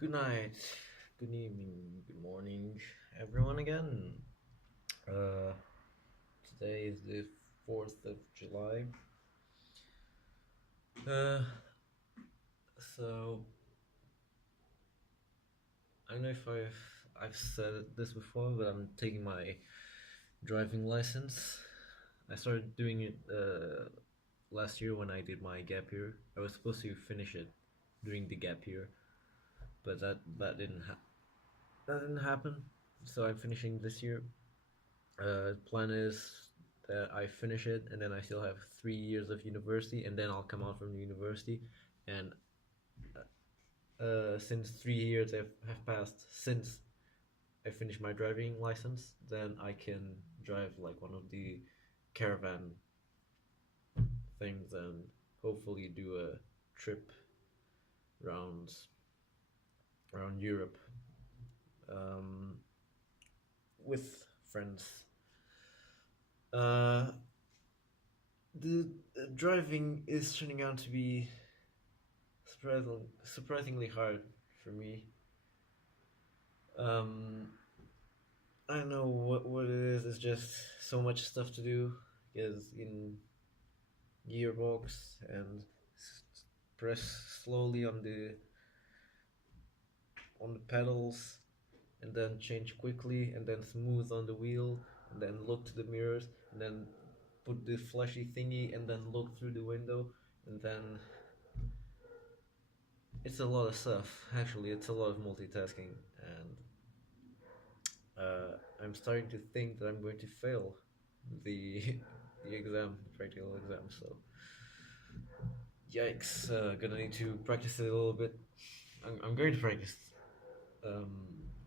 Good night, good evening, good morning, everyone again. Uh, Today is the 4th of July. Uh, so I don't know if I've said this before, but I'm taking my driving license. I started doing it last year when I did my gap year. I was supposed to finish it during the gap year, but that didn't happen. So I'm finishing this year. Plan is that I finish it, and then I still have 3 years of university, and then I'll come out from the university. And since 3 years have passed since I finished my driving license, then I can drive like one of the caravan things and hopefully do a trip around around Europe um, with friends. Uh, the driving is turning out to be surprisingly hard for me. Um, I don't know what it is. It's just so much stuff to do. Because in gearbox and press slowly on the pedals, and then change quickly, and then smooth on the wheel, and then look to the mirrors, and then put the flashy thingy, and then look through the window, and then it's a lot of stuff. Actually, it's a lot of multitasking, and I'm starting to think that I'm going to fail the the exam, the practical exam. So, yikes! Gonna need to practice it a little bit. I'm going to um,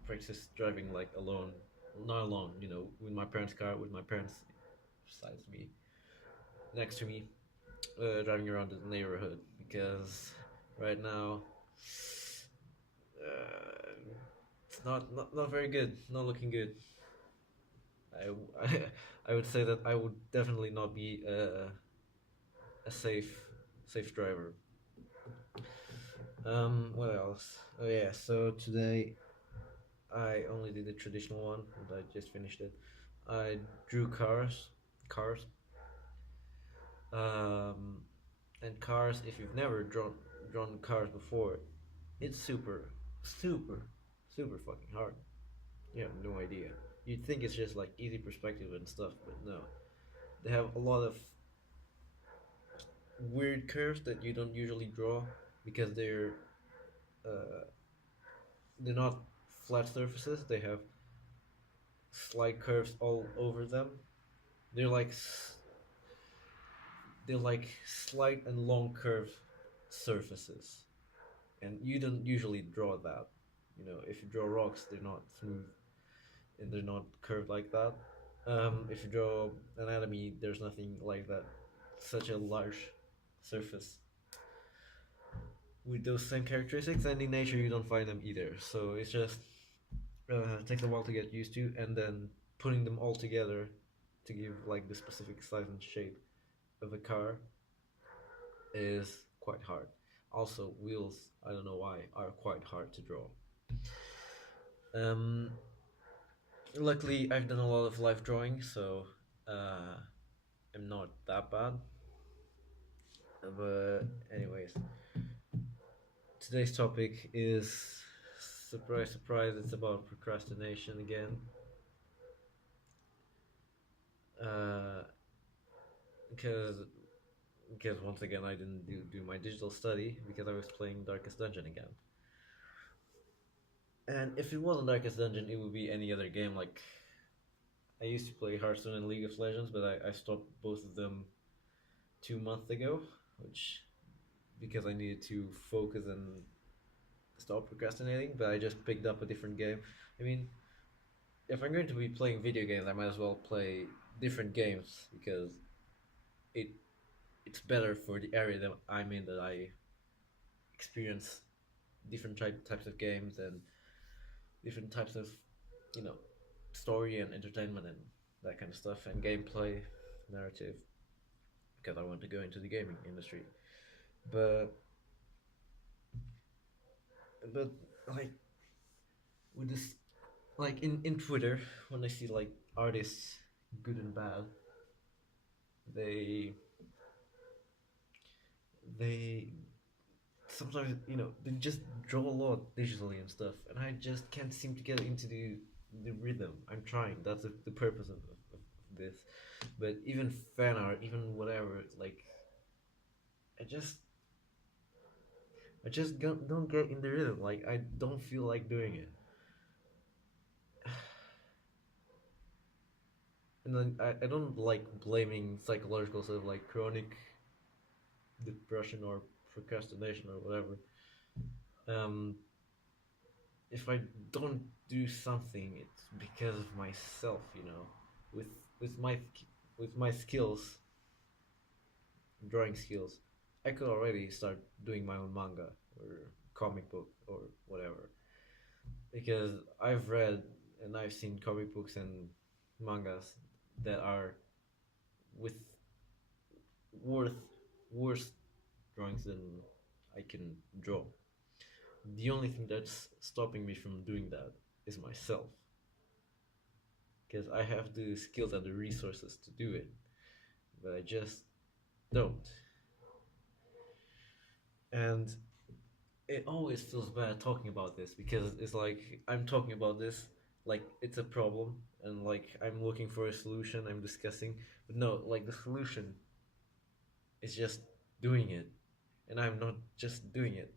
practice driving like alone, not alone. You know, with my parents' car, with my parents besides me, next to me, driving around the neighborhood because right now. It's not very good, not looking good. I, I would say that I would definitely not be a safe driver. What else? Oh yeah, so today I only did the traditional one, and I just finished it. I drew cars, um, and cars. If you've never drawn cars before, it's super, super fucking hard. You have no idea. You'd think it's just like easy perspective and stuff, but no. They have a lot of weird curves that you don't usually draw because uh, they're not flat surfaces. They have slight curves all over them. They're like they're like slight and long curved surfaces, and you don't usually draw that. You know, if you draw rocks, they're not smooth and they're not curved like that. If you draw anatomy, there's nothing like that. Such a large surface with those same characteristics, and in nature you don't find them either. So it's just takes a while to get used to, and then putting them all together to give like the specific size and shape of a car is quite hard. Also, wheels, I don't know why, are quite hard to draw. Um, Luckily, I've done a lot of live drawing, so uh, I'm not that bad. But anyways, today's topic is surprise, surprise. It's about procrastination again. Uh, because once again I didn't do my digital study because I was playing Darkest Dungeon again. And if it wasn't Darkest Dungeon, it would be any other game. Like I used to play Hearthstone and League of Legends, but I stopped both of them 2 months ago, which because I needed to focus and stop procrastinating. But I just picked up a different game. I mean, if I'm going to be playing video games, I might as well play different games because it it's better for the area that I'm in, that I experience different types of games and different types of, you know, story and entertainment and that kind of stuff and gameplay, narrative, because I want to go into the gaming industry. But but like with this, like in Twitter, when I see like artists, good and bad, they they sometimes, they just draw a lot digitally and stuff, and I just can't seem to get into the rhythm. I'm trying. That's the purpose of this. But even fan art, even whatever, like I just don't get in the rhythm. Like I don't feel like doing it. And then I don't like blaming psychological stuff like chronic depression or procrastination or whatever. Um, if I don't do something, it's because of myself, with with my with my skills, drawing skills. I could already start doing my own manga or comic book or whatever, because I've read and I've seen comic books and mangas that are with worth worse drawings than I can draw. The only thing that's stopping me from doing that is myself, because I have the skills and the resources to do it, but I just don't. And it always feels bad talking about this because it's like I'm talking about this like it's a problem and like I'm looking for a solution, I'm discussing, but no, like the solution is just doing it, and I'm not just doing it.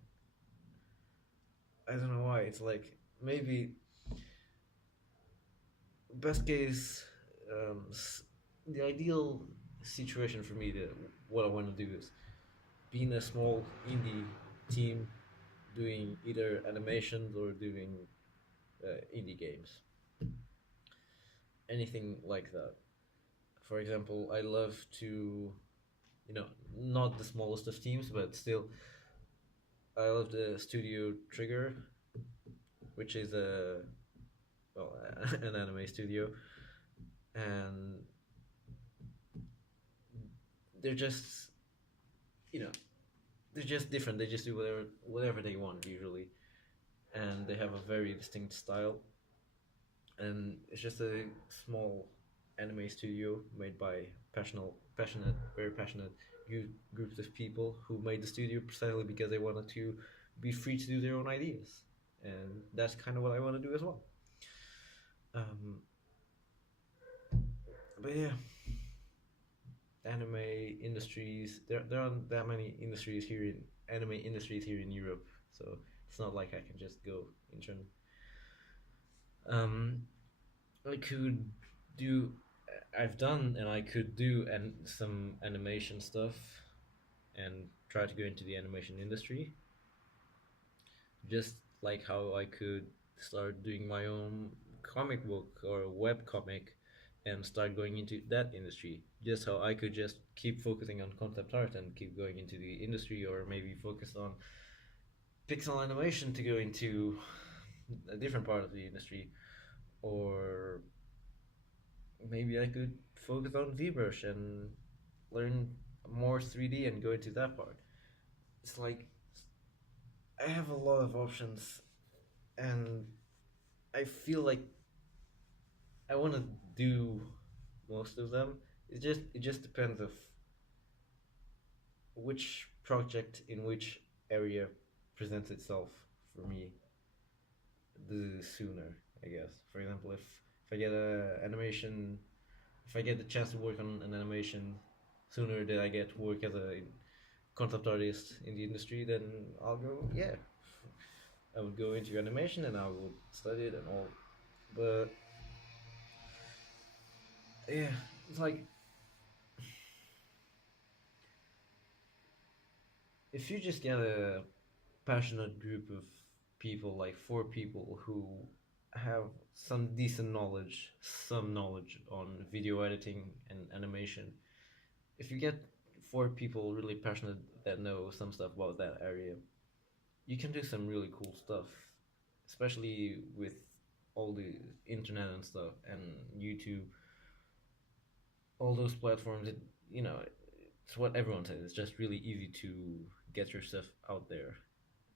I don't know why. It's like maybe best case, the ideal situation for me, that what I want to do is be in a small indie team doing either animations or doing indie games, anything like that. For example, I love to, not the smallest of teams, but still, I love the Studio Trigger, which is a well an anime studio, and they're just you know they're just different. They just do whatever they want usually, and they have a very distinct style. And it's just a small anime studio made by very passionate groups of people who made the studio precisely because they wanted to be free to do their own ideas, and that's kind of what I want to do as well. Um, but yeah, anime industries. There aren't that many anime industries here in Europe, so it's not like I can just go intern. Um, I could do. I've done and I could do and some animation stuff, and try to go into the animation industry. Just like how I could start doing my own comic book or web comic and start going into that industry. Just how I could just keep focusing on concept art and keep going into the industry, or maybe focus on pixel animation to go into a different part of the industry, or maybe I could focus on ZBrush and learn more 3D and go into that part. It's like I have a lot of options, and I feel like I want to do most of them. It just depends of which project in which area presents itself for me the sooner, I guess. For example, if I get a animation, if I get the chance to work on an animation sooner than I get to work as a concept artist in the industry, then I'll go. Yeah, I would go into animation and I would study it and all. But yeah, it's like if you just get a passionate group of people, like four people who have some knowledge on video editing and animation. If you get four people really passionate that know some stuff about that area, you can do some really cool stuff, especially with all the internet and stuff and YouTube, all those platforms. It's what everyone says. It's just really easy to get your stuff out there,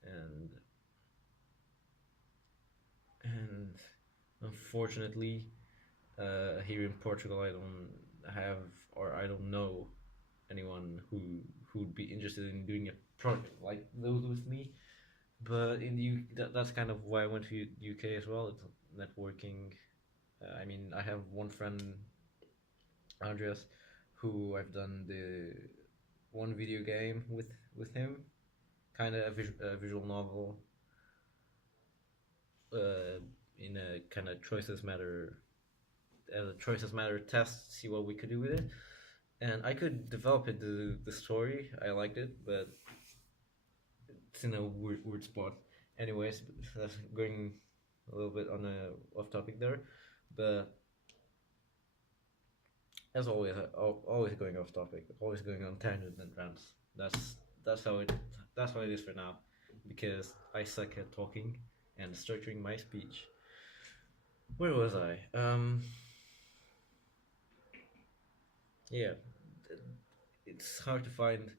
and and unfortunately, here in Portugal, I don't have or I don't know anyone who'd be interested in doing a project like those with me. But in the that's kind of why I went to UK as well. It's networking. I mean, I have one friend, Andreas, who I've done the one video game with him, kind of a visual novel, uh, in a kind of choices matter test, see what we could do with it, and I could develop it. The story I liked it, but it's in a weird spot. Anyways, that's going a little bit on a off topic there, but as always, always going off topic, always going on tangents and rants. That's how it that's how it is for now, because I suck at talking and structuring my speech. Where was I? Yeah, it's hard to find.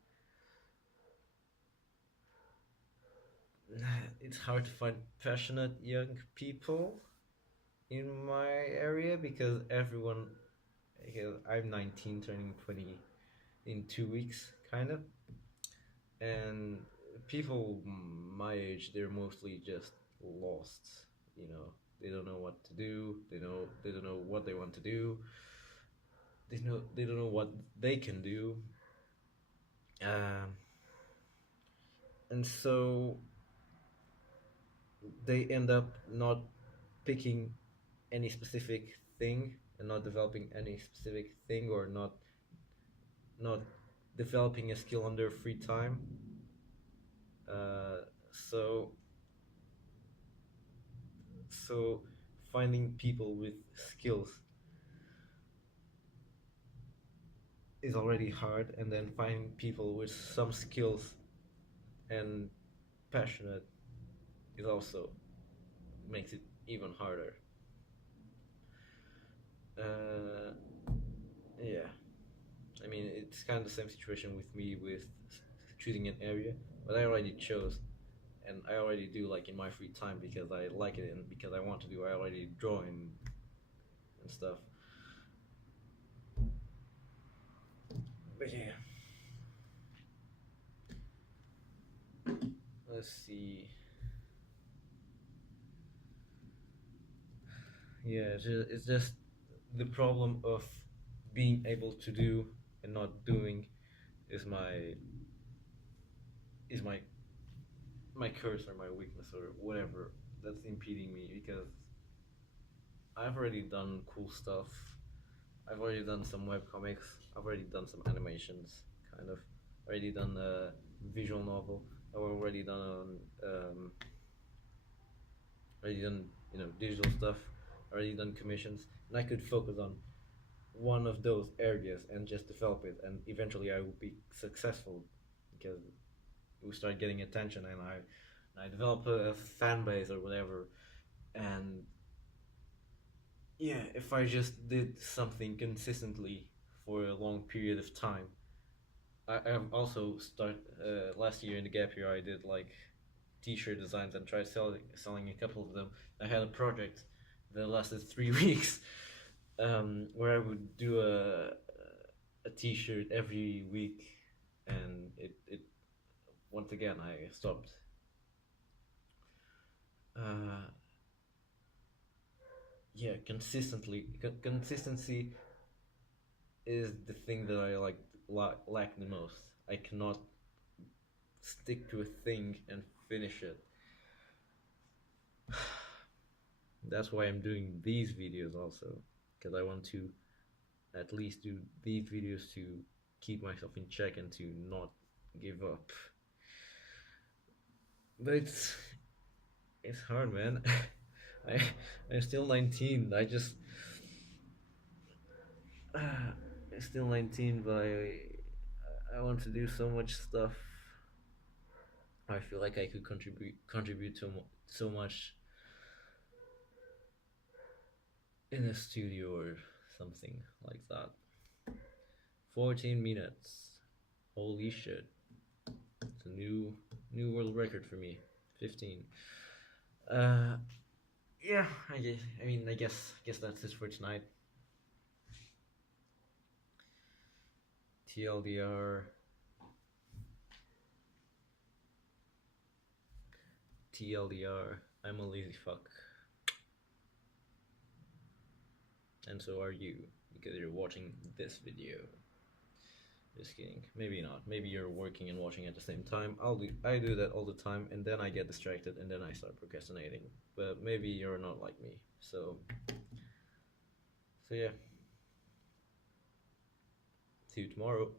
It's hard to find passionate young people in my area because everyone. Because I'm 19, turning 20 in 2 weeks, kind of, and people my age, they're mostly just lost. You know, they don't know what to do. They don't know what they want to do. They don't know what they can do. Um, and so they end up not picking any specific thing and not developing any specific thing, or not developing a skill on their free time. Uh, so so finding people with skills is already hard, and then finding people with some skills and passionate is also makes it even harder. Uh, yeah, I mean it's kind of the same situation with me with choosing an area, but I already chose, and I already do like in my free time because I like it and because I want to do. I already draw and stuff. But yeah, let's see. Yeah, it's just the problem of being able to do and not doing is my my curse or my weakness or whatever that's impeding me, because I've already done cool stuff. I've already done some web comics. I've already done some animations, kind of. Already done a visual novel. I've already done already done digital stuff. Already done commissions, and I could focus on one of those areas and just develop it, and eventually I will be successful because we start getting attention, and I develop a fan base or whatever. And yeah, if I just did something consistently for a long period of time, I have also start last year in the gap year I did like t-shirt designs and tried selling a couple of them. I had a project that lasted 3 weeks, where I would do a t-shirt every week, and it once again I stopped. Uh, yeah, consistency is the thing that I like lack the most. I cannot stick to a thing and finish it. That's why I'm doing these videos also, because I want to at least do these videos to keep myself in check and to not give up. But it's hard, man. I I'm still 19. I'm still 19, but I want to do so much stuff. I feel like I could contribute to so much in a studio or something like that. 14 minutes. Holy shit. It's a new world record for me. 15. Uh yeah, I guess that's it for tonight. TLDR, TLDR. I'm a lazy fuck, and so are you because you're watching this video. Just kidding. Maybe not. Maybe you're working and watching at the same time. I do that all the time, and then I get distracted, and then I start procrastinating. But maybe you're not like me. So yeah. See you tomorrow.